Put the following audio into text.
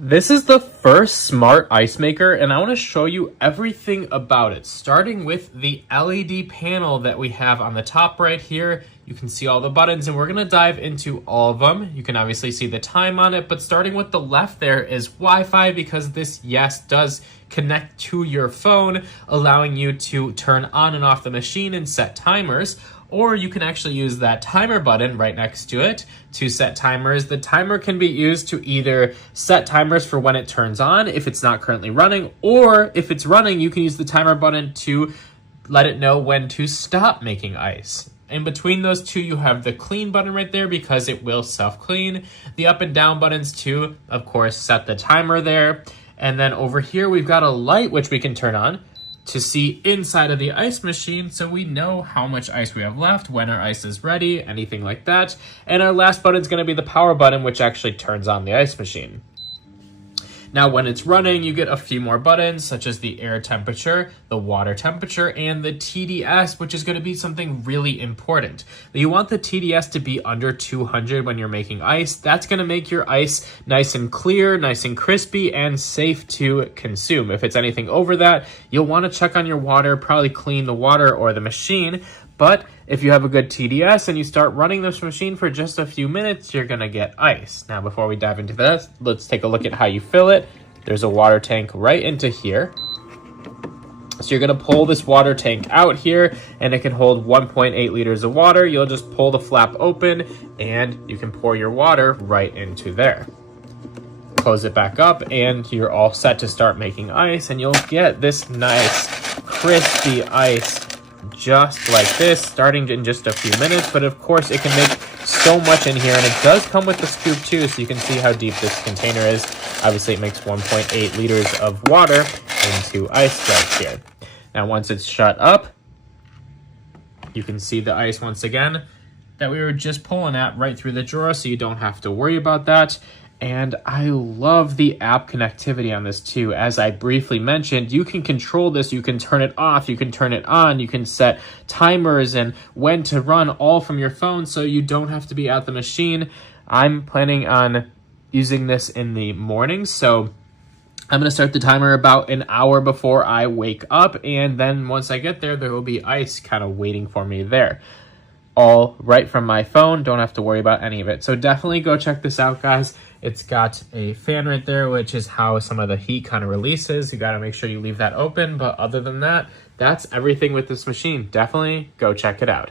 This is the first smart ice maker, and I want to show you everything about it, starting with the LED panel that we have on the top right here. You can see all the buttons, and we're going to dive into all of them. You can obviously see the time on it, but starting with the left there is Wi-Fi, because this, yes, does connect to your phone, allowing you to turn on and off the machine and set timers. Or you can actually use that timer button right next to it to set timers. The timer can be used to either set timers for when it turns on if it's not currently running, or if it's running, you can use the timer button to let it know when to stop making ice. In between those two, you have the clean button right there because it will self-clean. The up and down buttons to, of course, set the timer there. And then over here, we've got a light which we can turn on to see inside of the ice machine, so we know how much ice we have left, when our ice is ready, anything like that. And our last button is going to be the power button, which actually turns on the ice machine. Now, when it's running, you get a few more buttons, such as the air temperature, the water temperature, and the TDS, which is going to be something really important. You want the TDS to be under 200 when you're making ice. That's going to make your ice nice and clear, nice and crispy, and safe to consume. If it's anything over that, you'll want to check on your water, probably clean the water or the machine. But if you have a good TDS and you start running this machine for just a few minutes, you're going to get ice. Now, before we dive into this, let's take a look at how you fill it. There's a water tank right into here. So you're going to pull this water tank out here, and it can hold 1.8 liters of water. You'll just pull the flap open, and you can pour your water right into there. Close it back up, and you're all set to start making ice, and you'll get this nice, crispy ice just like this, starting in just a few minutes. But of course, it can make so much in here, and it does come with the scoop too, so you can see how deep this container is. Obviously, it makes 1.8 liters of water into ice right here. Now, once it's shut up, you can see the ice once again that we were just pulling at right through the drawer, so you don't have to worry about that. And I love the app connectivity on this too. As I briefly mentioned, you can control this, you can turn it off, you can turn it on, you can set timers and when to run all from your phone, so you don't have to be at the machine. I'm planning on using this in the morning, so I'm going to start the timer about an hour before I wake up, and then once I get there, there will be ice kind of waiting for me there. All right from my phone, don't have to worry about any of it. So definitely go check this out, guys. It's got a fan right there, which is how some of the heat kind of releases. You got to make sure you leave that open, but other than that, that's everything with this machine. Definitely go check it out.